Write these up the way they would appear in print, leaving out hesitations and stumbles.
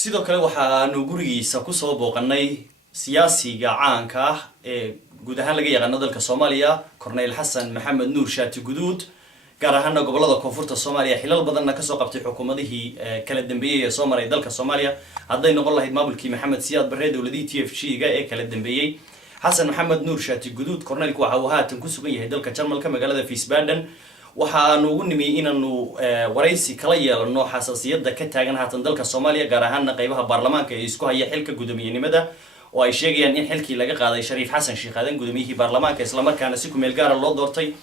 sidoo kale waxaanu gurigiisa kusoo booqanay siyaasiga caanka ah ee guud ahaan laga yaqaano dalka Soomaaliya Corneyl Xasan Maxamed Nuur Shaati Guduud gaar ahaan gobolada koonfurta Soomaaliya xilal badanna ka soo qabtay xukuumadihii kala dambeeyay ee Soomaaliya dalka Soomaaliya hadday noqon lahayd maamulkii Maxamed Siyaad Barre dawladii TFG-ga ee kala dambeeyay Xasan Maxamed Nuur Shaati Guduud Corneylku waxa uu haatan ku sugan yahay dalka Jarmalka magaalada Wiesbaden waxaanu ugu nimi inaanu waraysi kala yeelano xasaasiyada ka taagan haatan dalka Soomaaliya gaar ahaan qaybaha baarlamaanka ee isku haya xilka gudoomiyeenimada oo ay sheegayaan in xilkii laga qaaday Shariif Xasan Sheekh Aadan gudoomiyihii baarlamaanka isla markaana si ku meel gaar ah loo doortay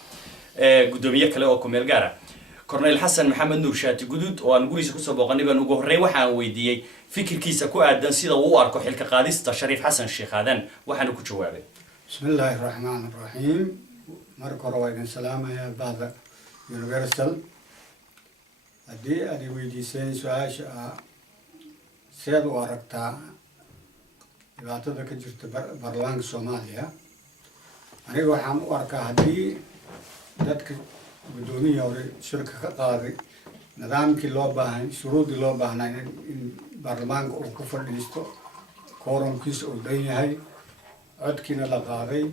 gudoomiye kale oo ku meel gaar ah Corneyl Xasan Maxamed Nuur Shaati Guduud oo aan gurigiisa kusoo booqanay baan ugu horreyn waxaan weydiiyay fikirkiisa ku aadan sida uu u arko xilka qaadista Shariif Xasan Sheekh Aadan waxaana ku jawaabay Bismillahir Rahmanir Rahim marka hore waan salaamayaa baada Universal haddii aad weydiisay su'aasha seed u aragtaa dhibaatada ka jirta baarlamaanka Soomaaliya aniga waxaan u arkaa haddii dadka gudoomiyaha hore shirka ka qaaday nidaamkii loo baahan shuruudii loo baahnaa in baarlamaanka uu ku fadhiisto quorumkiisa uu dhan yahay codkiina la qaaday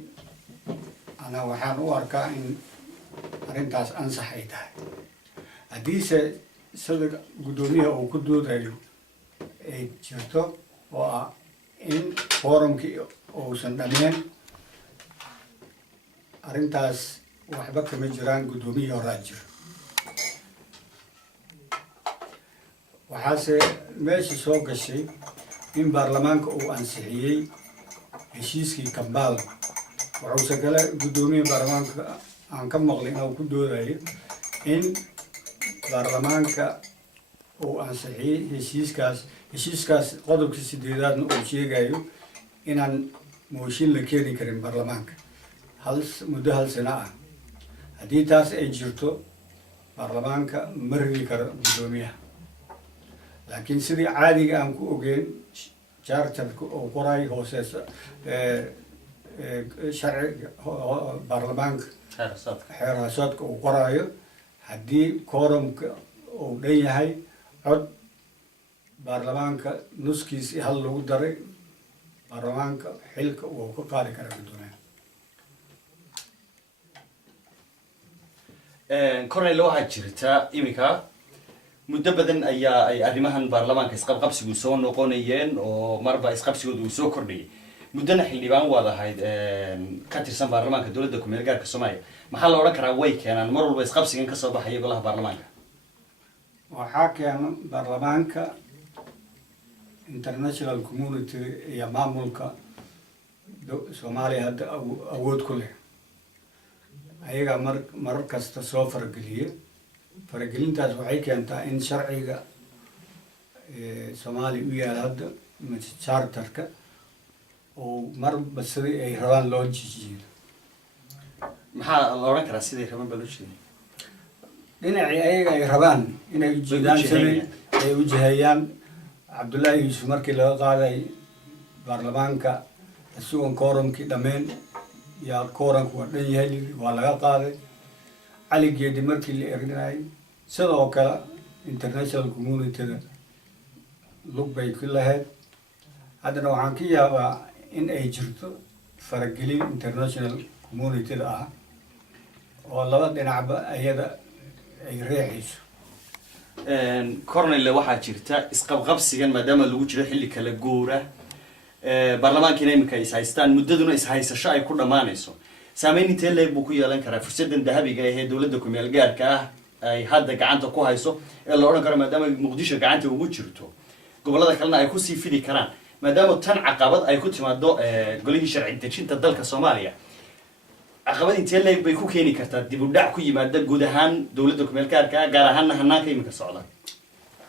ana waxaan u arkaa in arrintaas ansax ay tahay haddiise sida gudoomiyaha uu ku doodayo ay jirto oo ah in quorumkii uusan dhameen arrintaas waxba kama jiraan gudoomiyihii horaa jira waxaase meesha soo gashay in baarlamaanka uu ansixiyey heshiiskii Kampala wuxuuse kale gudoomiyaha baarlamaanka aan ka maqlay inuu ku doodayo in baarlamaanka uu ansixiyey heshiiskaas qodobkii 8aadna uu sheegayo inaan mooshin la keeni karin baarlamaanka muddo hal sano ah haddii taas ay jirto baarlamaanka ma ridi karo gudoomiyaha laakiin sidii caadiga aan ku ogeyn charterka oo qoray hooseesa sharciga baarlamaanka xeer hoosaadka uu qorayo haddii quorumka uu dhan yahay cod baarlamaanka nuskiisi hal lagu daray baarlamaanka xilka uu ka qaadi karaa gudoomiyaha Corneyl waxaa jirta imika muddo badan ayaa ay arrimahan baarlamaanka isqabqabsigu soo noqonayeen oo marba isqabsigooda uu soo kordhiyay muddana xildhibaan waad ahayd ka tirsan baarlamaanka dowladda ku meel gaarka Soomaaliya maxaa la oran karaa way keenaan mar walba isqabsigan ka soo baxay golaha baarlamaanka waxaa keena baarlamaanka international community iyo maamulka Soomaaliya hadda awood ku leh ayaga marar kasta soo faragelintaas waxay keentaa in sharciga Soomaaliya u yaal hadda charterka oo marba sidii ay rabaan loo jijiyo maxaa la oran karaa sidii rabaan baa loo jeedaa dhinacii ayaga ay rabaan inay u jeedaan sidii ay u jihayaan Cabdullaahi Yuusuf markii laga qaaday baarlamaanka asugan quorumkii dhameen yaa quorumku waa dhan yahay waa laga qaaday cali geedi markii la erinayay sidoo kale international community-da lug bay ku lahayd haddana waxaan ka yaabaa in ay jirto faragelin international community-da ah oo laba dhinacba ayada ay reexayso Corneyl waxaa jirta isqabqabsigan maadaama lagu jiro xilli kala guura baarlamaankiina imika is haystaan muddaduna is haysasho ay ku dhamaanayso saameyn intee leeg buu ku yeelan karaa fursadan dahabiga ah ee dowladda ku meel gaarka ah ay hadda gacanta ku hayso ee la oran karo maadaama Muqdisho gacanta ugu jirto gobolada kalena ay ku sii fidi karaan maadaama tan caqabad ay ku timaado golihii sharci dejinta dalka Soomaaliya caqabad intee leeg bay ku keeni kartaa dib u dhac ku yimaada guud ahaan dowladda ku meel gaarka ah gaar ahaan hanaanka imika socda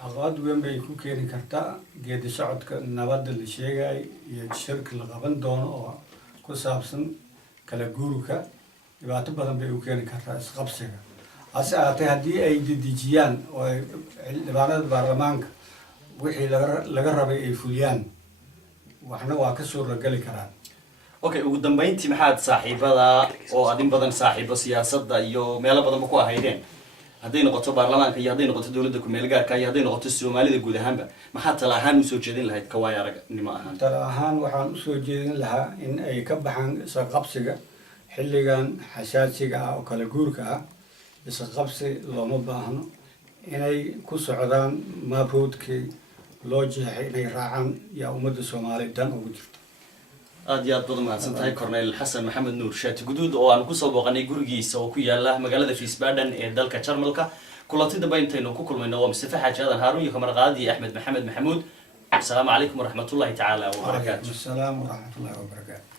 caqabad weyn bay ku keeni kartaa geedi socodka nabadda la sheegay iyo shirka la qaban doono oo ku saabsan kala guurka dhibaato badan bay u keeni kartaa isqabsiga hase ahaatee haddii ay dedejiyaan oo xildhibaanada baarlamaanka wixii laga rabay ay fuliyaan waxna waa ka soo ragali karaan okay ugu dambeyntii maxaad saaxiibada oo adin badan saaxiibo siyaasadda iyo meelo badan ku ahaydeen hadday noqoto baarlamaanka iyo hadday noqoto dowladda ku-meel gaarka iyo hadday noqoto soomaalida guud ahaanba maxaa tala ahaan usoo jeedin lahayd kawaaya aragnimo ahaan tala ahaan waxaan usoo jeedin lahaa in ay ka baxaan isqabsiga xilligan xasaasiga ah oo kala guurka ah isqabsi looma baahno inay ku socdaan maaroodkii loo jeexay inay raacaan yaa ummadda soomaaliya dan ugu jirto aad iyo aad baad umahadsan tahay corneyl xasan maxamed nuur shaati guduud oo aan kusoo booqanay gurigiisa oo ku yaala magaalada Wiesbaden ee dalka Jarmalka kulanti dambe intaynu ku kulmayno waa Mustafa Xaaji Aadan Haarun iyo kamar qaadi Axmed Maxamed Maxamuud. Assalaamu calaykum waraxmatullaahi tacaala wa barakaatuh. Waalaikum assalaam waraxmatullaahi wa barakaatuh.